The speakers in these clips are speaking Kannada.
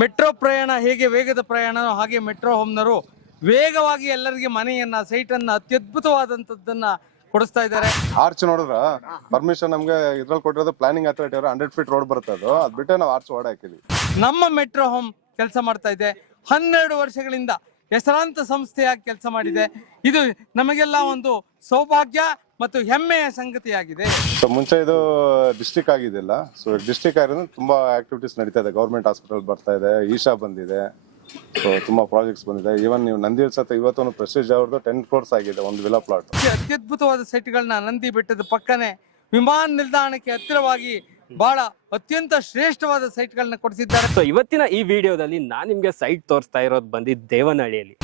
ಮೆಟ್ರೋ ಪ್ರಯಾಣ ಹೇಗೆ ವೇಗದ ಪ್ರಯಾಣನೋ ಹಾಗೆ ಮೆಟ್ರೋ ಹೋಮ್ನವರು ವೇಗವಾಗಿ ಎಲ್ಲರಿಗೆ ಮನೆಯನ್ನ ಸೈಟನ್ನ ಅತ್ಯದ್ಭುತವಾದಂತದ್ದನ್ನ ಕೊಡಿಸ್ತಾ ಇದ್ದಾರೆ. ಆರ್ಚ್ ನೋಡಿದ್ರ ಪರ್ಮಿಷನ್ ನಮ್ಗೆ ಇದ್ರಲ್ಲಿ ಕೊಟ್ಟಿರೋದು ಪ್ಲಾನಿಂಗ್ ಅಥಾರಿಟಿ ಅವರು 100 ಫೀಟ್ ರೋಡ್ ಬರ್ತದೆ, ಅದ್ ಬಿಟ್ಟೆ ನಾವು ಆರ್ಚ್ ಓಡ ಹಾಕಿದ್ವಿ. ನಮ್ಮ ಮೆಟ್ರೋ ಹೋಮ್ ಕೆಲಸ ಮಾಡ್ತಾ ಇದೆ, 12 ವರ್ಷಗಳಿಂದ ಹೆಸರಾಂತ ಸಂಸ್ಥೆಯಾಗಿ ಕೆಲಸ ಮಾಡಿದೆ. ಇದು ನಮಗೆಲ್ಲ ಒಂದು ಸೌಭಾಗ್ಯ ಮತ್ತು ಹೆಮ್ಮೆಯ ಸಂಗತಿಯಾಗಿದೆ. ಸೊ ಮುಂಚೆ ಇದು ಡಿಸ್ಟ್ರಿಕ್ಟ್ ಆಗಿದಿಲ್ಲ, ಸೊ ಡಿಸ್ಟ್ರಿಕ್ಟ್ ಆಗಿರೋದು ತುಂಬಾ ಆಕ್ಟಿವಿಟೀಸ್ ನಡೀತಾ ಇದೆ. ಗೌರ್ಮೆಂಟ್ ಹಾಸ್ಪಿಟಲ್ ಬರ್ತಾ ಇದೆ, ಈಶಾ ಬಂದಿದೆ, ಸೊ ತುಂಬಾ ಪ್ರಾಜೆಕ್ಟ್ಸ್ ಬಂದಿದೆ. ಈವನ್ ನೀವು ನಂದಿ ಹಿಲ್ಸ್ ಹತ್ರ ಇವತ್ತು ಪ್ರೆಸ್ಟೀಜ್ ಅವ್ರದ್ದು 10 crores ಆಗಿದೆ ಒಂದು ವಿಲಾ ಪ್ಲಾಟ್. ಅತ್ಯದ್ಭುತವಾದ ಸೈಟ್ಗಳನ್ನ ನಂದಿ ಬೆಟ್ಟದ ಪಕ್ಕನೆ ವಿಮಾನ ನಿಲ್ದಾಣಕ್ಕೆ ಹತ್ತಿರವಾಗಿ ಬಹಳ ಅತ್ಯಂತ ಶ್ರೇಷ್ಠವಾದ ಸೈಟ್ಗಳನ್ನ ಕೊಡಿಸಿದ್ದಾರೆ. ಸೊ ಇವತ್ತಿನ ಈ ವಿಡಿಯೋದಲ್ಲಿ ನಾನು ನಿಮ್ಗೆ ಸೈಟ್ ತೋರಿಸ್ತಾ ಇರೋದು ಬಂದು ದೇವನಹಳ್ಳಿಯಲ್ಲಿ.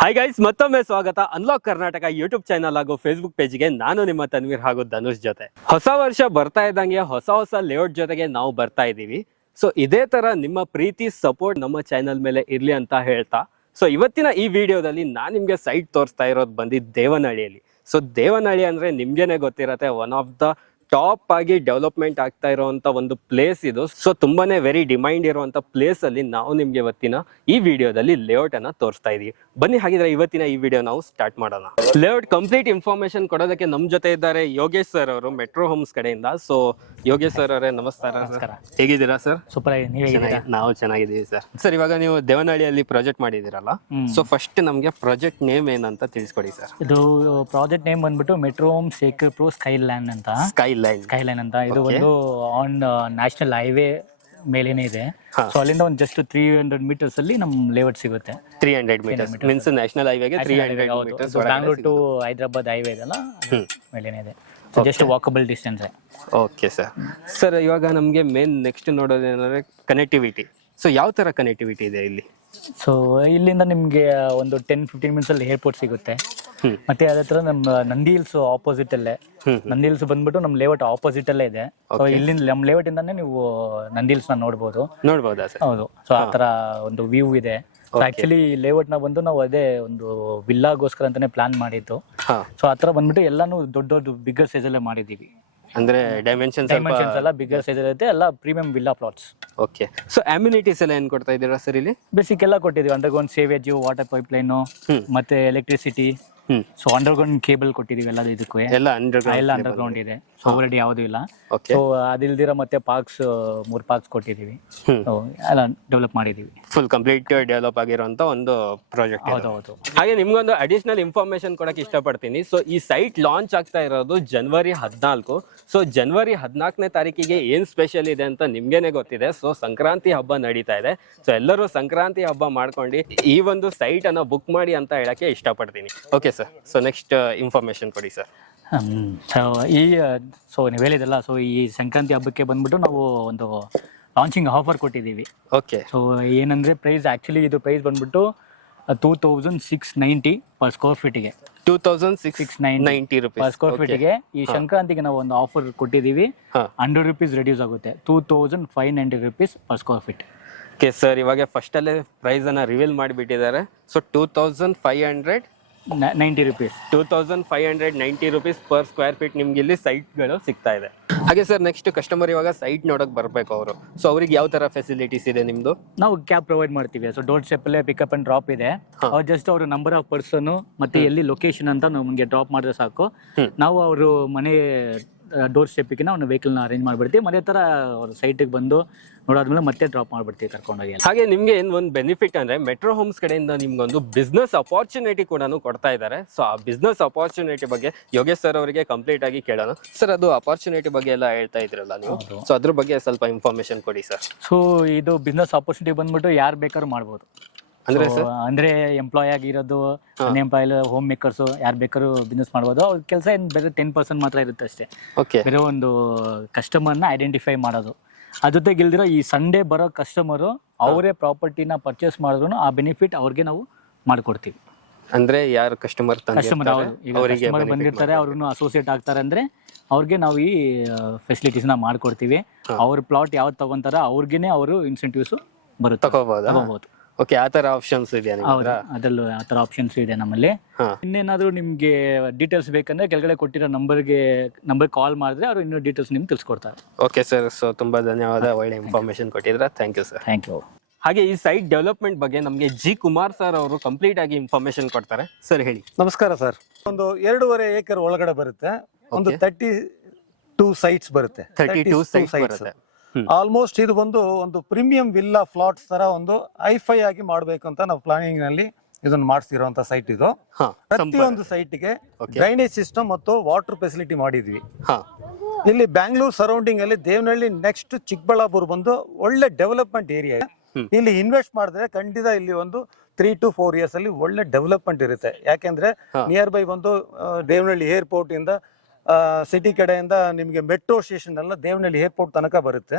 ಹಾಯ್ ಗೈಸ್, ಮತ್ತೊಮ್ಮೆ ಸ್ವಾಗತ ಅನ್ಲಾಕ್ ಕರ್ನಾಟಕ ಯೂಟ್ಯೂಬ್ ಚಾನಲ್ ಹಾಗೂ ಫೇಸ್ಬುಕ್ ಪೇಜ್ಗೆ. ನಾನು ನಿಮ್ಮ ತನ್ವೀರ್ ಹಾಗೂ ಧನುಷ್ ಜೊತೆ. ಹೊಸ ವರ್ಷ ಬರ್ತಾ ಇದ್ದಂಗೆ ಹೊಸ ಲೇಔಟ್ ಜೊತೆಗೆ ನಾವು ಬರ್ತಾ ಇದ್ದೀವಿ. ಸೊ ಇದೇ ತರ ನಿಮ್ಮ ಪ್ರೀತಿ ಸಪೋರ್ಟ್ ನಮ್ಮ ಚಾನಲ್ ಮೇಲೆ ಇರ್ಲಿ ಅಂತ ಹೇಳ್ತಾ, ಸೊ ಇವತ್ತಿನ ಈ ವಿಡಿಯೋದಲ್ಲಿ ನಾನು ನಿಮ್ಗೆ ಸೈಟ್ ತೋರಿಸ್ತಾ ಇರೋದು ಬಂದು ದೇವನಹಳ್ಳಿಯಲ್ಲಿ. ಸೊ ದೇವನಹಳ್ಳಿ ಅಂದ್ರೆ ನಿಮ್ಗೆನೆ ಗೊತ್ತಿರತ್ತೆ, ಒನ್ ಆಫ್ ದ ಟಾಪ್ ಆಗಿ ಡೆವಲಪ್ಮೆಂಟ್ ಆಗ್ತಾ ಇರುವಂತ ಒಂದು ಪ್ಲೇಸ್ ಇದು. ಸೊ ತುಂಬಾನೇ ವೆರಿ ಡಿಮೈಂಡ್ ಇರುವಂತ ಪ್ಲೇಸ್ ಅಲ್ಲಿ ನಾವು ನಿಮ್ಗೆ ಇವತ್ತಿನ ಈ ವಿಡಿಯೋದಲ್ಲಿ ಲೇಔಟ್ ಅನ್ನ ತೋರಿಸ್ತಾ ಇದೀವಿ. ಬನ್ನಿ ಹಾಗಿದ್ರೆ ಇವತ್ತಿನ ಈ ವಿಡಿಯೋ ನಾವು ಸ್ಟಾರ್ಟ್ ಮಾಡೋಣ. ಲೇಔಟ್ ಕಂಪ್ಲೀಟ್ ಇನ್ಫಾರ್ಮೇಶನ್ ಕೊಡೋದಕ್ಕೆ ನಮ್ ಜೊತೆ ಇದ್ದಾರೆ ಯೋಗೇಶ್ ಸರ್ ಅವರು, ಮೆಟ್ರೋ ಹೋಮ್ಸ್ ಕಡೆಯಿಂದ. ಸೊ ಯೋಗೇಶ್ ಸರ್ ಅವರೇ ನಮಸ್ಕಾರ, ಹೇಗಿದ್ದೀರಾ ಸರ್? ಸೂಪರ್, ನಾವು ಚೆನ್ನಾಗಿದ್ದೀವಿ ಸರ್. ಸರ್ ಇವಾಗ ನೀವು ದೇವನಹಳ್ಳಿಯಲ್ಲಿ ಪ್ರಾಜೆಕ್ಟ್ ಮಾಡಿದಿರಲ್ಲ, ಸೊ ಫಸ್ಟ್ ನಮ್ಗೆ ಪ್ರಾಜೆಕ್ಟ್ ನೇಮ್ ಏನಂತ ತಿಳಿಸ್ಕೊಡಿ ಸರ್. ಇದು ಪ್ರಾಜೆಕ್ಟ್ ನೇಮ್ ಬಂದ್ಬಿಟ್ಟು ಮೆಟ್ರೋ ಹೋಮ್ ಸೇಕ್ರೆಡ್ ಪ್ರೋ ಸ್ಕೈಲ್ಯಾಂಡ್ ಅಂತ. ಸ್ಕೈಲೈನ್ ಅಂತ ಇದು ಒಂದು ಆನ್ ನ್ಯಾಷನಲ್ ಹೈವೇ ಮೇಲೇನೆ ಇದೆ. ಸೊ ಅಲ್ಲಿಂದ ಒಂದು ಜಸ್ಟ್ 300 meters ಅಲ್ಲಿ ನಮ್ ಲೇಔಟ್ ಸಿಗುತ್ತೆ. 300 meters ಮೀನ್ಸ್ ನ್ಯಾಷನಲ್ ಹೈವೇಗೆ 300 meters. Bangalore to Hyderabad highway ಇದೆಲ್ಲ ಮೇಲೇನೆ ಇದೆ, just walkable distance. Okay sir. Sir ಇವಾಗ ನಮ್ಗೆ ಮೇನ್ ನೆಕ್ಸ್ಟ್ ನೋಡೋದೇನಂದ್ರೆ ಕನೆಕ್ಟಿವಿಟಿ. ಸೊ ಯಾವ ತರ ಕನೆಕ್ಟಿವಿಟಿ ಇದೆ ಇಲ್ಲಿ? ಸೊ ಇಲ್ಲಿಂದ ನಿಮ್ಗೆ ಒಂದು 10-15 minutes ಅಲ್ಲಿ ಏರ್ಪೋರ್ಟ್ ಸಿಗುತ್ತೆ. ಮತ್ತೆ ಅದೇ ತರ ನಮ್ಮ ನಂದಿ ಹಿಲ್ಸ್ ಆಪೋಸಿಟ್ ಅಲ್ಲೇ, ನಂದಿ ಹಿಲ್ಸ್ ಬಂದ್ಬಿಟ್ಟು ನಮ್ ಲೇಔಟ್ ಆಪೋಸಿಟ್ ಅಲ್ಲೇ ಇದೆ. ಸೊ ಇಲ್ಲಿಂದ ನಮ್ ಲೇಔಟ್ ಇಂದಾನೆ ನೀವು ನಂದಿ ಹಿಲ್ಸ್ ನ ನೋಡ್ಬೋದಾ ಸರ್? ಹೌದು. ಸೊ ಆತರ ಒಂದು ವ್ಯೂ ಇದೆ. ಆಕ್ಚುಲಿ ಲೇಔಟ್ ನ ಬಂದು ನಾವು ಅದೇ ಒಂದು ವಿಲ್ಲಾಗೋಸ್ಕರ ಅಂತಾನೆ ಪ್ಲಾನ್ ಮಾಡಿದ್ದು. ಸೊ ಆತರ ಬಂದ್ಬಿಟ್ಟು ಎಲ್ಲಾನು ದೊಡ್ಡ ಬಿಗ್ಗರ್ ಸೈಜ್ ಅಲ್ಲೇ ಮಾಡಿದೀವಿ. ಅಂದ್ರೆ ಡೈಮೆನ್ಷನ್ಸ್ ಎಲ್ಲ ಬಿಗ್ಗರ್ ಸೈಜ್ ಇರುತ್ತೆ, ಎಲ್ಲ premium villa plots. Okay. So amenities ಎಲ್ಲ ಏನ್ ಕೊಡ್ತಾ ಇದ್ದೀರಾ ಸರ್ ಇಲ್ಲಿ? ಬೇಸಿಕ್ ಎಲ್ಲ ಕೊಟ್ಟಿದ್ದೀವಿ. Underground sewage, water pipe line, ಮತ್ತೆ ಎಲೆಕ್ಟ್ರಿಸಿಟಿ. ಸೊ ಅಂಡರ್ಗ್ರೌಂಡ್ ಕೇಬಲ್ ಕೊಟ್ಟಿದೀವಿ ಎಲ್ಲ ಇದಕ್ಕೂ. ಎಲ್ಲ ಅಂಡರ್ಗ್ರೌಂಡ್ ಇದೆ, ಸೊ ಆಲ್ರೆಡಿ ಯಾವ್ದು ಇಲ್ಲ. ಸೊ ಅದಿಲ್ದಿರ ಮತ್ತೆ ಪಾರ್ಕ್ಸ್ 3 ಪಾರ್ಕ್ಸ್ ಕೊಟ್ಟಿದೀವಿ, ಎಲ್ಲ ಡೆವಲಪ್ ಮಾಡಿದೀವಿ. ಫುಲ್ ಕಂಪ್ಲೀಟ್ ಡೆವಲಪ್ ಆಗಿರುವಂತ ಒಂದು ಪ್ರಾಜೆಕ್ಟ್. ಹೌದು. ಹಾಗೆ ನಿಮ್ಗೊಂದು ಅಡಿಷನಲ್ ಇನ್ಫಾರ್ಮೇಶನ್ ಕೊಡಕ್ಕೆ ಇಷ್ಟಪಡ್ತೀನಿ. ಸೊ ಈ ಸೈಟ್ ಲಾಂಚ್ ಆಗ್ತಾ ಇರೋದು ಜನವರಿ 14. ಸೊ ಜನವರಿ 14ನೇ ತಾರೀಕಿಗೆ ಏನ್ ಸ್ಪೆಷಲ್ ಇದೆ ಅಂತ ನಿಮ್ಗೇನೆ ಗೊತ್ತಿದೆ. ಸೊ ಸಂಕ್ರಾಂತಿ ಹಬ್ಬ ನಡೀತಾ ಇದೆ. ಸೊ ಎಲ್ಲರೂ ಸಂಕ್ರಾಂತಿ ಹಬ್ಬ ಮಾಡ್ಕೊಂಡು ಈ ಒಂದು ಸೈಟ್ ಅನ್ನ ಬುಕ್ ಮಾಡಿ ಅಂತ ಹೇಳಕ್ಕೆ ಇಷ್ಟಪಡ್ತೀನಿ. Okay sir. So next information ಕೊಡಿ ಸರ್. ಸೊ ನೀವು ಹೇಳಿದಲ್ಲ, ಸೊ ಈ ಸಂಕ್ರಾಂತಿ ಹಬ್ಬಕ್ಕೆ ಬಂದ್ಬಿಟ್ಟು ನಾವು ಒಂದು ಲಾಂಚಿಂಗ್ ಆಫರ್ ಕೊಟ್ಟಿದ್ದೀವಿ. ಓಕೆ. ಸೊ ಏನಂದ್ರೆ ಪ್ರೈಸ್, ಆಕ್ಚುಲಿ ಇದು ಪ್ರೈಸ್ ಬಂದ್ಬಿಟ್ಟು 2690 per square feet ಗೆ. 2690 per square feet ಗೆ ಈ ಸಂಕ್ರಾಂತಿಗೆ ನಾವು ಒಂದು ಆಫರ್ ಕೊಟ್ಟಿದ್ದೀವಿ. 100 rupees ರೆಡ್ಯೂಸ್ ಆಗುತ್ತೆ, 2590 rupees per square feet. Okay sir, ಇವಾಗ ಫಸ್ಟ್ ಅಲ್ಲೇ ಪ್ರೈಸ್ ಅನ್ನ ರಿವೀಲ್ ಮಾಡಿಬಿಟ್ಟಿದ್ದಾರೆ. So 2590 rupees 2590 rupees per square feet ನಿಮ್ಗೆ ಇಲ್ಲಿ ಸೈಟ್ಗಳು ಸಿಗ್ತಾ ಇದೆ. ಹಾಗೆ ಸರ್ ನೆಕ್ಸ್ಟ್ ಕಸ್ಟಮರ್ ಇವಾಗ ಸೈಟ್ ನೋಡಕ್ ಬರ್ಬೇಕು ಅವರು. ಸೊ ಅವ್ರಿಗೆ ಯಾವ ತರ ಫೆಸಿಲಿಟೀಸ್ ಇದೆ ನಿಮ್ದು? ನಾವು ಕ್ಯಾಬ್ ಪ್ರೊವೈಡ್ ಮಾಡ್ತೀವಿ. ಸೊ ಡೋರ್ ಸ್ಟೆಪ್ ಅಲ್ಲೇ ಪಿಕಪ್ ಅಂಡ್ ಡ್ರಾಪ್ ಇದೆ. ಅವ್ರು ಜಸ್ಟ್ ಅವ್ರ ನಂಬರ್ ಆಫ್ ಪರ್ಸನ್ ಮತ್ತೆ ಎಲ್ಲಿ ಲೊಕೇಶನ್ ಅಂತ ನಮ್ಗೆ ಡ್ರಾಪ್ ಮಾಡಿದ್ರೆ ಸಾಕು. ನಾವು ಅವರು ಮನೆ ಡೋರ್ ಸ್ಟೆಪ್ಗೆ ನಾವು ವೆಹಿಕಲ್ ನ ಅರೇಂಜ್ ಮಾಡ್ಬಿಡ್ತೀವಿ. ಅದೇ ತರ ಅವ್ರ ಸೈಟ್ಗೆ ಬಂದು ನೋಡಾದ್ಮೇಲೆ ಮತ್ತೆ ಡ್ರಾಪ್ ಮಾಡ್ಬಿಡ್ತೀವಿ ಕರ್ಕೊಂಡೋಗಿ. ಹಾಗೆ ನಿಮ್ಗೆ ಏನ್ ಒಂದು ಬೆನಿಫಿಟ್ ಅಂದ್ರೆ ಮೆಟ್ರೋ ಹೋಮ್ಸ್ ಕಡೆಯಿಂದ ನಿಮ್ಗೊಂದು ಬಿಸ್ನೆಸ್ ಅಪಾರ್ಚುನಿಟಿ ಕೂಡ ಕೊಡ್ತಾ ಇದ್ದಾರೆ. ಸೊ ಆ ಬಿಸ್ನೆಸ್ ಅಪಾರ್ಚುನಿಟಿ ಬಗ್ಗೆ ಯೋಗೇಶ್ ಸರ್ ಅವರಿಗೆ ಕಂಪ್ಲೀಟ್ ಆಗಿ ಕೇಳೋಣ. ಸರ್ ಅದು ಅಪಾರ್ಚುನಿಟಿ ಬಗ್ಗೆ ಎಲ್ಲ ಹೇಳ್ತಾ ಇದ್ರಲ್ಲ ನೀವು, ಸೊ ಅದ್ರ ಬಗ್ಗೆ ಸ್ವಲ್ಪ ಇನ್ಫಾರ್ಮೇಶನ್ ಕೊಡಿ ಸರ್. ಸೊ ಇದು ಬಿಸ್ನೆಸ್ ಅಪಾರ್ಚುನಿಟಿ ಬಂದ್ಬಿಟ್ಟು ಯಾರು ಬೇಕಾದ್ರೂ ಮಾಡ್ಬೋದು. ಅಂದ್ರೆ ಎಂಪ್ಲಾಯ್ ಆಗಿರೋದು, ಅನ್ಎಂಪ್ಲಾಯ್, ಹೋಮ್ ಮೇಕರ್ಸ್ ಯಾರು ಬೇಕಾದ್ರೂ ಬಿಸ್ನೆಸ್ ಮಾಡ್ಬೋದು. ಅವ್ರ ಕೆಲಸ ಏನ್ ಬೇರೆ 10% ಮಾತ್ರ ಇರುತ್ತೆ ಅಷ್ಟೇ. ಬೇರೆ ಒಂದು ಕಸ್ಟಮರ್ನ ಐಡೆಂಟಿಫೈ ಮಾಡೋದು. ಅದ್ರ ಜೊತೆಗೆ ಇಲ್ದಿರೋ ಈ ಸಂಡೇ ಬರೋ ಕಸ್ಟಮರು ಅವರೇ ಪ್ರಾಪರ್ಟಿನ ಪರ್ಚೇಸ್ ಮಾಡಿದ್ರು ಆ ಬೆನಿಫಿಟ್ ಅವ್ರಿಗೆ ನಾವು ಮಾಡ್ಕೊಡ್ತೀವಿ. ಅಂದ್ರೆ ಯಾರು ಕಸ್ಟಮರ್ ಕಸ್ಟಮರ್ ಬಂದಿರ್ತಾರೆ ಅವ್ರನ್ನು ಅಸೋಸಿಯೇಟ್ ಆಗ್ತಾರೆ ಅಂದ್ರೆ ಅವ್ರಿಗೆ ನಾವು ಈ ಫೆಸಿಲಿಟೀಸ್ ನ ಮಾಡ್ಕೊಡ್ತೀವಿ. ಅವ್ರ ಪ್ಲಾಟ್ ಯಾವ್ದು ತಗೊಂತಾರ ಅವ್ರಿಗೇನೆ ಅವರು ಇನ್ಸೆಂಟಿವ್ಸ್ ಬರುತ್ತೆ, ತಗೋಬಹುದು. ಓಕೆ, ಆ ತರ ಆಪ್ಷನ್ಸ್ ಇದೆಯಾ ನಿಮ್ಮ ಹತ್ರ? ಅದರಲ್ಲೂ ಆ ತರ ಆಪ್ಷನ್ಸ್ ಇದೆ ನಮ್ಮಲ್ಲಿ. ಇನ್ನೇನಾದ್ರೂ ನಿಮ್ಗೆ ಡೀಟೇಲ್ಸ್ ಬೇಕಂದ್ರೆ ಕೆಳಗಡೆ ಕೊಟ್ಟಿರೋ ನಂಬರ್ ಕಾಲ್ ಮಾಡಿದ್ರೆ ಅವ್ರು ಇನ್ನೂ ಡೀಟೇಲ್ಸ್ ನಿಮ್ಗೆ ತಿಳಿಸ್ಕೊಡ್ತಾರೆ. ಓಕೆ ಸರ್, ಸೊ ತುಂಬಾ ಧನ್ಯವಾದ, ಒಳ್ಳೆ ಇನ್ಫಾರ್ಮೇಶನ್ ಕೊಟ್ಟಿದ್ರ. Thank you sir. Thank you. ಹಾಗೆ ಈ ಸೈಟ್ ಡೆವಲಪ್ಮೆಂಟ್ ಬಗ್ಗೆ ನಮಗೆ ಜಿ ಕುಮಾರ್ ಸರ್ ಅವರು ಕಂಪ್ಲೀಟ್ ಆಗಿ ಇನ್ಫಾರ್ಮೇಶನ್ ಕೊಡ್ತಾರೆ. ಸರ್ ಹೇಳಿ. ನಮಸ್ಕಾರ ಸರ್. ಒಂದು 2.5 ಏಕರ್ ಒಳಗಡೆ ಬರುತ್ತೆ. ಒಂದು 32 ಸೈಟ್ಸ್ ಬರುತ್ತೆ. 32 ಸೈಟ್ಸ್ ಬರುತ್ತೆ. ಆಲ್ಮೋಸ್ಟ್ ಇದು ಒಂದು ಪ್ರೀಮಿಯಂ ವಿಲ್ಲಾ ಫ್ಲಾಟ್ಸ್ ತರ ಒಂದು ಹೈಫೈ ಆಗಿ ಮಾಡ್ಬೇಕು ಅಂತ ನಾವು ಪ್ಲಾನಿಂಗ್ ನಲ್ಲಿ ಇದನ್ನು ಮಾಡಿಸಿರುವಂತ ಸೈಟ್ ಇದು. ಪ್ರತಿಯೊಂದು ಸೈಟ್ಗೆ ಡ್ರೈನೇಜ್ ಸಿಸ್ಟಮ್ ಮತ್ತು ವಾಟರ್ ಫೆಸಿಲಿಟಿ ಮಾಡಿದ್ವಿ. ಇಲ್ಲಿ ಬ್ಯಾಂಗ್ಳೂರ್ ಸರೌಂಡಿಂಗ್ ಅಲ್ಲಿ ದೇವನಹಳ್ಳಿ ನೆಕ್ಸ್ಟ್ ಚಿಕ್ಕಬಳ್ಳಾಪುರ ಬಂದು ಒಳ್ಳೆ ಡೆವಲಪ್ಮೆಂಟ್ ಏರಿಯಾ. ಇಲ್ಲಿ ಇನ್ವೆಸ್ಟ್ ಮಾಡಿದ್ರೆ ಖಂಡಿತ ಇಲ್ಲಿ ಒಂದು 3 to 4 years ಅಲ್ಲಿ ಒಳ್ಳೆ ಡೆವಲಪ್ಮೆಂಟ್ ಇರುತ್ತೆ. ಯಾಕೆಂದ್ರೆ ನಿಯರ್ ಬೈ ಬಂದು ದೇವನಹಳ್ಳಿ ಏರ್ಪೋರ್ಟ್ ಇಂದ ಸಿಟಿ ಕಡೆಯಿಂದ ನಿಮಗೆ ಮೆಟ್ರೋ ಸ್ಟೇಷನ್ ಎಲ್ಲ ದೇವನಹಳ್ಳಿ ಏರ್ಪೋರ್ಟ್ ತನಕ ಬರುತ್ತೆ.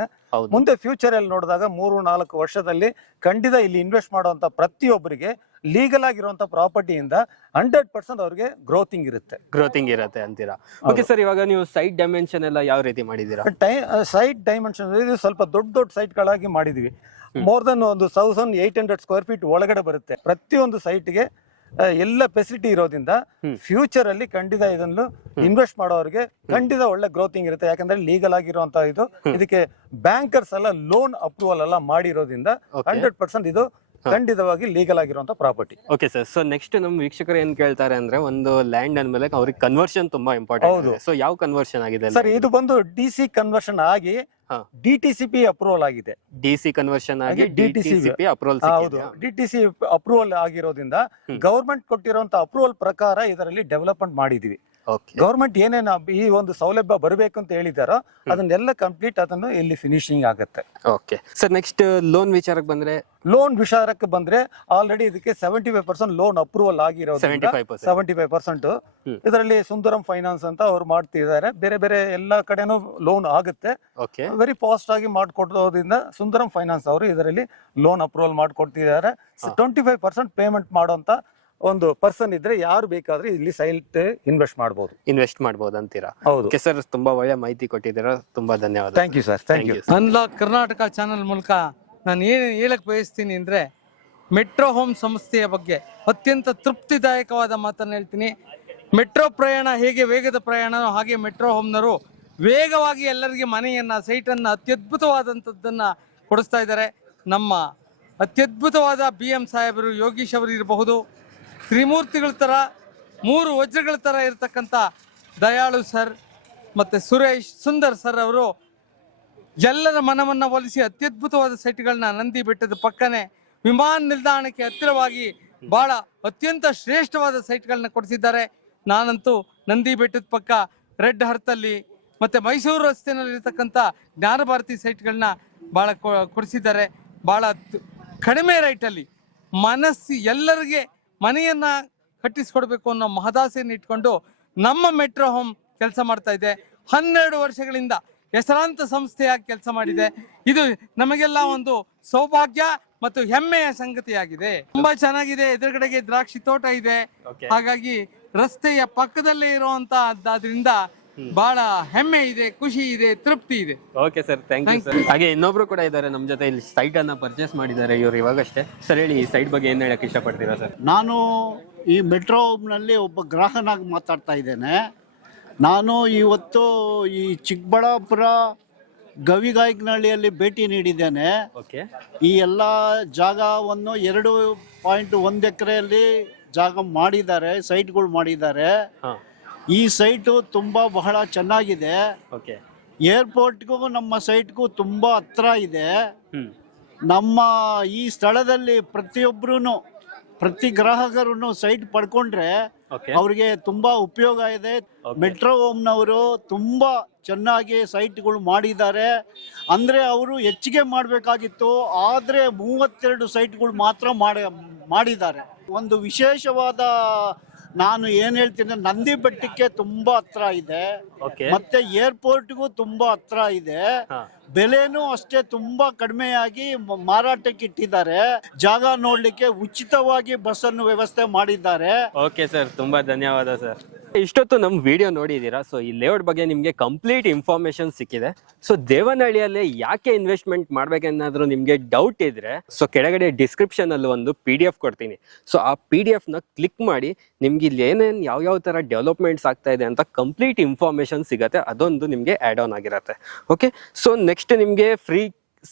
ಮುಂದೆ ಫ್ಯೂಚರ್ ಅಲ್ಲಿ ನೋಡಿದಾಗ 3-4 ವರ್ಷದಲ್ಲಿ ಖಂಡಿತ ಇಲ್ಲಿ ಇನ್ವೆಸ್ಟ್ ಮಾಡುವಂತ ಪ್ರತಿಯೊಬ್ಬರಿಗೆ ಲೀಗಲ್ ಆಗಿರುವಂತ ಪ್ರಾಪರ್ಟಿಯಿಂದ 100% ಅವ್ರಿಗೆ ಗ್ರೋತಿಂಗ್ ಇರುತ್ತೆ ಅಂತೀರಾ? ಓಕೆ ಸರ್, ಇವಾಗ ನೀವು ಸೈಟ್ ಡೈಮೆನ್ಷನ್ ಎಲ್ಲ ಯಾವ ರೀತಿ ಮಾಡಿದೀರಾ? ಸೈಟ್ ಡೈಮೆನ್ಷನ್ ಇದು ಸ್ವಲ್ಪ ದೊಡ್ಡ ಸೈಟ್ ಗಳಾಗಿ ಮಾಡಿದೀವಿ. ಮೋರ್ ದನ್ ಒಂದು 1800 ಸ್ಕ್ವೇರ್ ಫೀಟ್ ಒಳಗಡೆ ಬರುತ್ತೆ. ಪ್ರತಿಯೊಂದು ಸೈಟ್ಗೆ ಎಲ್ಲ ಫೆಸಿಲಿಟಿ ಇರೋದ್ರಿಂದ ಫ್ಯೂಚರ್ ಅಲ್ಲಿ ಖಂಡಿತ ಇದನ್ನು ಇನ್ವೆಸ್ಟ್ ಮಾಡೋರಿಗೆ ಖಂಡಿತ ಒಳ್ಳೆ ಗ್ರೋತಿಂಗ್ ಇರುತ್ತೆ. ಯಾಕಂದ್ರೆ ಲೀಗಲ್ ಆಗಿರುವಂತ ಇದು, ಇದಕ್ಕೆ ಬ್ಯಾಂಕರ್ಸ್ ಎಲ್ಲ ಲೋನ್ ಅಪ್ರೂವಲ್ ಎಲ್ಲ ಮಾಡಿರೋದ್ರಿಂದ 100% ಇದು ಖಂಡಿತವಾಗಿ ಲೀಗಲ್ ಆಗಿರುವಂತ property. Okay sir, so next ನಮ್ಮ ವೀಕ್ಷಕರು ಏನ್ ಕೇಳ್ತಾರೆ ಅಂದ್ರೆ, ಒಂದು ಲ್ಯಾಂಡ್ ಅಂದ್ಮೇಲೆ ಅವ್ರಿಗೆ ಕನ್ವರ್ಷನ್ ತುಂಬಾ ಇಂಪಾರ್ಟೆಂಟ್. ಸೊ ಯಾವ ಕನ್ವರ್ಷನ್ ಆಗಿದೆ ಸರ್? ಇದು ಬಂದು ಡಿಸಿ ಕನ್ವರ್ಷನ್ ಆಗಿ DTCP ಅಪ್ರೂವಲ್ ಆಗಿದೆ. ಡಿಸಿ ಕನ್ವರ್ಷನ್ ಆಗಿ DTCP ಅಪ್ರೂವಲ್. ಹೌದು, DTC ಅಪ್ರೂವಲ್ ಆಗಿರೋದ್ರಿಂದ ಗವರ್ಮೆಂಟ್ ಕೊಟ್ಟಿರುವಂತ ಅಪ್ರೂವಲ್ ಪ್ರಕಾರ ಇದರಲ್ಲಿ ಡೆವಲಪ್ಮೆಂಟ್ ಮಾಡಿದೀವಿ. ಗವರ್ಮೆಂಟ್ ಏನೇನು ಈ ಒಂದು ಸೌಲಭ್ಯ ಬರಬೇಕು ಅಂತ ಹೇಳಿದಾರೋ ಅದನ್ನೆಲ್ಲ ಕಂಪ್ಲೀಟ್ ಅದನ್ನು ಇಲ್ಲಿ ಫಿನಿಶಿಂಗ್ ಆಗುತ್ತೆ. ಓಕೆ ಸರ್, ನೆಕ್ಸ್ಟ್ ಲೋನ್ ವಿಚಾರಕ್ಕೆ ಬಂದ್ರೆ ಆಲ್ರೆಡಿ ಇದಕ್ಕೆ 75% ಲೋನ್ ಅಪ್ರೂವಲ್ ಆಗಿರೋದು. 75% ಇದರಲ್ಲಿ ಸುಂದರಂ ಫೈನಾನ್ಸ್ ಅಂತ ಅವ್ರು ಮಾಡ್ತಿದ್ದಾರೆ. ಬೇರೆ ಎಲ್ಲಾ ಕಡೆನೂ ಲೋನ್ ಆಗುತ್ತೆ. ವೆರಿ ಫಾಸ್ಟ್ ಆಗಿ ಮಾಡ್ಕೊಡೋದ್ರಿಂದ ಸುಂದರಂ ಫೈನಾನ್ಸ್ ಅವರು ಇದರಲ್ಲಿ ಲೋನ್ ಅಪ್ರೂವಲ್ ಮಾಡ್ಕೊಡ್ತಿದ್ದಾರೆ. 25% ಪೇಮೆಂಟ್ ಮಾಡುವಂತ ಒಂದು ಪರ್ಸನ್ ಇದ್ರೆ ಯಾರು ಬೇಕಾದ್ರೆ ಇಲ್ಲಿ ಸೈಟ್ ಇನ್ವೆಸ್ಟ್ ಮಾಡಬಹುದು ಅಂತೀರಾ? ಹೌದು. ಓಕೆ ಸರ್, ತುಂಬಾ ಒಳ್ಳೆ ಮಾಹಿತಿ ಕೊಟ್ಟಿದ್ದೀರಾ, ತುಂಬಾ ಧನ್ಯವಾದ. Thank you sir. Thank you. Unlock Karnataka channel ಮೂಲಕ ನಾನು ಏನು ಹೇಳಕ್ ಬಯಸ್ತೀನಿ ಅಂದ್ರೆ, ಮೆಟ್ರೋ ಹೋಮ್ ಸಂಸ್ಥೆಯ ಬಗ್ಗೆ ಅತ್ಯಂತ ತೃಪ್ತಿದಾಯಕವಾದ ಮಾತನ್ನು ಹೇಳ್ತೀನಿ. ಮೆಟ್ರೋ ಪ್ರಯಾಣ ಹೇಗೆ ವೇಗದ ಪ್ರಯಾಣನೋ ಹಾಗೆ ಮೆಟ್ರೋ ಹೋಮ್ನವರು ವೇಗವಾಗಿ ಎಲ್ಲರಿಗೆ ಮನೆಯನ್ನ, ಸೈಟನ್ನು ಅತ್ಯದ್ಭುತವಾದಂಥದ್ದನ್ನ ಕೊಡಿಸ್ತಾ ಇದ್ದಾರೆ. ನಮ್ಮ ಅತ್ಯದ್ಭುತವಾದ BM ಸಾಹೇಬರು, ಯೋಗೀಶ್ ಅವರು ಇರಬಹುದು, ತ್ರಿಮೂರ್ತಿಗಳ ಥರ 3 ವಜ್ರಗಳ ಥರ ಇರತಕ್ಕಂಥ ದಯಾಳು ಸರ್ ಮತ್ತು ಸುಂದರ್ ಸರ್ ಅವರು ಎಲ್ಲರ ಮನವನ್ನು ಒಲಿಸಿ ಅತ್ಯದ್ಭುತವಾದ ಸೈಟ್ಗಳನ್ನ ನಂದಿ ಬೆಟ್ಟದ ಪಕ್ಕನೆ ವಿಮಾನ ನಿಲ್ದಾಣಕ್ಕೆ ಹತ್ತಿರವಾಗಿ ಭಾಳ ಅತ್ಯಂತ ಶ್ರೇಷ್ಠವಾದ ಸೈಟ್ಗಳನ್ನ ಕೊಡಿಸಿದ್ದಾರೆ. ನಾನಂತೂ ನಂದಿ ಬೆಟ್ಟದ ಪಕ್ಕ ರೆಡ್ ಹರ್ತಲ್ಲಿ ಮತ್ತು ಮೈಸೂರು ರಸ್ತೆಯಲ್ಲಿರ್ತಕ್ಕಂಥ ಜ್ಞಾನಭಾರತಿ ಸೈಟ್ಗಳನ್ನ ಭಾಳ ಕೊಡಿಸಿದ್ದಾರೆ. ಭಾಳ ಕಡಿಮೆ ರೈಟಲ್ಲಿ ಎಲ್ಲರಿಗೆ ಮನೆಯನ್ನ ಕಟ್ಟಿಸ್ಕೊಡ್ಬೇಕು ಅನ್ನೋ ಮಹದಾಸೆಯನ್ನು ಇಟ್ಕೊಂಡು ನಮ್ಮ ಮೆಟ್ರೋ ಹೋಮ್ ಕೆಲಸ ಮಾಡ್ತಾ ಇದೆ. 12 ವರ್ಷಗಳಿಂದ ಹೆಸರಾಂತ ಸಂಸ್ಥೆಯಾಗಿ ಕೆಲಸ ಮಾಡಿದೆ. ಇದು ನಮಗೆಲ್ಲ ಒಂದು ಸೌಭಾಗ್ಯ ಮತ್ತು ಹೆಮ್ಮೆಯ ಸಂಗತಿಯಾಗಿದೆ. ತುಂಬಾ ಚೆನ್ನಾಗಿದೆ. ಎದುರುಗಡೆಗೆ ದ್ರಾಕ್ಷಿ ತೋಟ ಇದೆ. ಹಾಗಾಗಿ ರಸ್ತೆಯ ಪಕ್ಕದಲ್ಲೇ ಇರುವಂತಹದ್ರಿಂದ ಬಹಳ ಹೆಮ್ಮೆ ಇದೆ, ಖುಷಿ ಇದೆ, ತೃಪ್ತಿ ಇದೆ. Okay sir, thank you sir. ಹಾಗೆ ಇನ್ನೊಬ್ರು ಕೂಡ ಇದ್ದಾರೆ ನಮ್ಮ ಜೊತೆ, ಇಲ್ಲಿ ಸೈಟ್ ಅನ್ನ ಪರ್ಚೇಸ್ ಮಾಡಿದ್ದಾರೆ ಇವರು ಇವಾಗಷ್ಟೇ. ಸರ್ ಹೇಳಿ, ಈ ಸೈಟ್ ಬಗ್ಗೆ ಏನ್ ಹೇಳಕ್ ಇಷ್ಟಪಡ್ತೀರಾ ಸರ್? ನಾನು ಈ ಮೆಟ್ರೋ ಹೋಮ್ನಲ್ಲಿ ಒಬ್ಬ ಗ್ರಾಹಕನಾಗಿ ಮಾತಾಡ್ತಾ ಇದ್ದೇನೆ. ನಾನು ಇವತ್ತು ಈ ಚಿಕ್ಕಬಳ್ಳಾಪುರ ಗವಿಗಾಯಕನಹಳ್ಳಿಯಲ್ಲಿ ಭೇಟಿ ನೀಡಿದ್ದೇನೆ. ಈ ಎಲ್ಲ ಜಾಗವನ್ನು 2.1 ಎಕರೆಯಲ್ಲಿ ಜಾಗ ಮಾಡಿದ್ದಾರೆ, ಸೈಟ್ಗಳು ಮಾಡಿದ್ದಾರೆ. ಈ ಸೈಟು ತುಂಬಾ ಬಹಳ ಚೆನ್ನಾಗಿದೆ. ಏರ್ಪೋರ್ಟ್ಗೂ ನಮ್ಮ ಸೈಟ್ಗೂ ತುಂಬಾ ಹತ್ರ ಇದೆ. ನಮ್ಮ ಈ ಸ್ಥಳದಲ್ಲಿ ಪ್ರತಿ ಗ್ರಾಹಕರು ಸೈಟ್ ಪಡ್ಕೊಂಡ್ರೆ ಅವ್ರಿಗೆ ತುಂಬಾ ಉಪಯೋಗ ಇದೆ. ಮೆಟ್ರೋ ಹೋಮ್ನವರು ತುಂಬಾ ಚೆನ್ನಾಗಿ ಸೈಟ್ಗಳು ಮಾಡಿದ್ದಾರೆ. ಅಂದ್ರೆ ಅವರು ಹೆಚ್ಚಿಗೆ ಮಾಡಬೇಕಾಗಿತ್ತು, ಆದ್ರೆ 32 ಸೈಟ್ಗಳು ಮಾತ್ರ ಮಾಡಿದ್ದಾರೆ. ಒಂದು ವಿಶೇಷವಾದ ನಾನು ಏನ್ ಹೇಳ್ತೀನಿ, ನಂದಿ ಬೆಟ್ಟಕ್ಕೆ ತುಂಬಾ ಹತ್ರ ಇದೆ, ಓಕೆ. ಮತ್ತೆ ಏರ್ಪೋರ್ಟ್ಗೂ ತುಂಬಾ ಹತ್ರ ಇದೆ. ಬೆಲೆನೂ ಅಷ್ಟೇ ತುಂಬಾ ಕಡಿಮೆಯಾಗಿ ಮಾರಾಟಕ್ಕೆ ಇಟ್ಟಿದ್ದಾರೆ. ಜಾಗ ನೋಡ್ಲಿಕ್ಕೆ ಉಚಿತವಾಗಿ ಬಸ್ ಅನ್ನು ವ್ಯವಸ್ಥೆ ಮಾಡಿದ್ದಾರೆ. ಓಕೆ ಸರ್, ತುಂಬಾ ಧನ್ಯವಾದ ಸರ್. ಇಷ್ಟೊತ್ತು ನಮ್ಮ ವಿಡಿಯೋ ನೋಡಿದ್ದೀರಾ. ಸೊ ಈ ಲೇಔಟ್ ಬಗ್ಗೆ ನಿಮಗೆ ಕಂಪ್ಲೀಟ್ ಇನ್ಫಾರ್ಮೇಶನ್ ಸಿಕ್ಕಿದೆ. ಸೊ ದೇವನಹಳ್ಳಿಯಲ್ಲಿ ಯಾಕೆ ಇನ್ವೆಸ್ಟ್ಮೆಂಟ್ ಮಾಡ್ಬೇಕೇನಾದ್ರೂ ನಿಮಗೆ ಡೌಟ್ ಇದ್ರೆ ಸೊ ಕೆಳಗಡೆ ಡಿಸ್ಕ್ರಿಪ್ಷನ್ ಅಲ್ಲಿ ಒಂದು PDF ಕೊಡ್ತೀನಿ. ಸೊ ಆ PDF ನ ಕ್ಲಿಕ್ ಮಾಡಿ ನಿಮ್ಗೆ ಇಲ್ಲಿ ಏನೇನು ಯಾವ ತರ ಡೆವಲಪ್ಮೆಂಟ್ಸ್ ಆಗ್ತಾ ಇದೆ ಅಂತ ಕಂಪ್ಲೀಟ್ ಇನ್ಫಾರ್ಮೇಶನ್ ಸಿಗತ್ತೆ. ಅದೊಂದು ನಿಮಗೆ ಆಡ್ ಆನ್ ಆಗಿರತ್ತೆ. ಓಕೆ, ಸೊ ನೆಕ್ಸ್ಟ್ ನಿಮಗೆ ಫ್ರೀ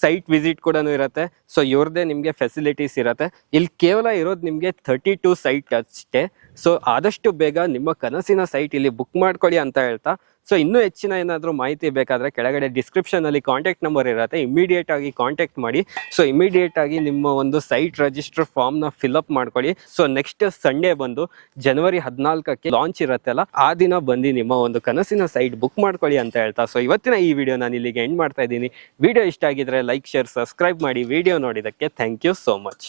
ಸೈಟ್ ವಿಸಿಟ್ ಕೂಡ ಇರುತ್ತೆ. ಸೊ ಇವ್ರದ್ದೇ ನಿಮಗೆ ಫೆಸಿಲಿಟೀಸ್ ಇರುತ್ತೆ. ಇಲ್ಲಿ ಕೇವಲ ಇರೋದು ನಿಮಗೆ 32 ಸೈಟ್ ಅಷ್ಟೇ. ಸೊ ಆದಷ್ಟು ಬೇಗ ನಿಮ್ಮ ಕನಸಿನ ಸೈಟ್ ಇಲ್ಲಿ ಬುಕ್ ಮಾಡ್ಕೊಳ್ಳಿ ಅಂತ ಹೇಳ್ತಾ, ಸೊ ಇನ್ನೂ ಹೆಚ್ಚಿನ ಏನಾದರೂ ಮಾಹಿತಿ ಬೇಕಾದರೆ ಕೆಳಗಡೆ ಡಿಸ್ಕ್ರಿಪ್ಷನ್ ಅಲ್ಲಿ ಕಾಂಟ್ಯಾಕ್ಟ್ ನಂಬರ್ ಇರುತ್ತೆ. ಇಮಿಡಿಯೇಟ್ ಆಗಿ ಕಾಂಟ್ಯಾಕ್ಟ್ ಮಾಡಿ. ಸೊ ಇಮಿಡಿಯೇಟ್ ಆಗಿ ನಿಮ್ಮ ಒಂದು ಸೈಟ್ ರಿಜಿಸ್ಟರ್ ಫಾರ್ಮ್ನ ಫಿಲ್ಅಪ್ ಮಾಡ್ಕೊಳ್ಳಿ. ಸೊ ನೆಕ್ಸ್ಟ್ ಸಂಡೇ ಬಂದು ಜನವರಿ 14ಕ್ಕೆ ಲಾಂಚ್ ಇರುತ್ತಲ್ಲ, ಆ ದಿನ ಬಂದು ನಿಮ್ಮ ಒಂದು ಕನಸಿನ ಸೈಟ್ ಬುಕ್ ಮಾಡ್ಕೊಳ್ಳಿ ಅಂತ ಹೇಳ್ತಾ, ಸೊ ಇವತ್ತಿನ ಈ ವಿಡಿಯೋ ನಾನು ಇಲ್ಲಿಗೆ ಎಂಡ್ ಮಾಡ್ತಾ ಇದ್ದೀನಿ. ವಿಡಿಯೋ ಇಷ್ಟ ಆಗಿದ್ರೆ ಲೈಕ್, ಶೇರ್, ಸಬ್ಸ್ಕ್ರೈಬ್ ಮಾಡಿ. ವಿಡಿಯೋ ನೋಡಿದ್ದಕ್ಕೆ ಥ್ಯಾಂಕ್ ಯು ಸೋ ಮಚ್.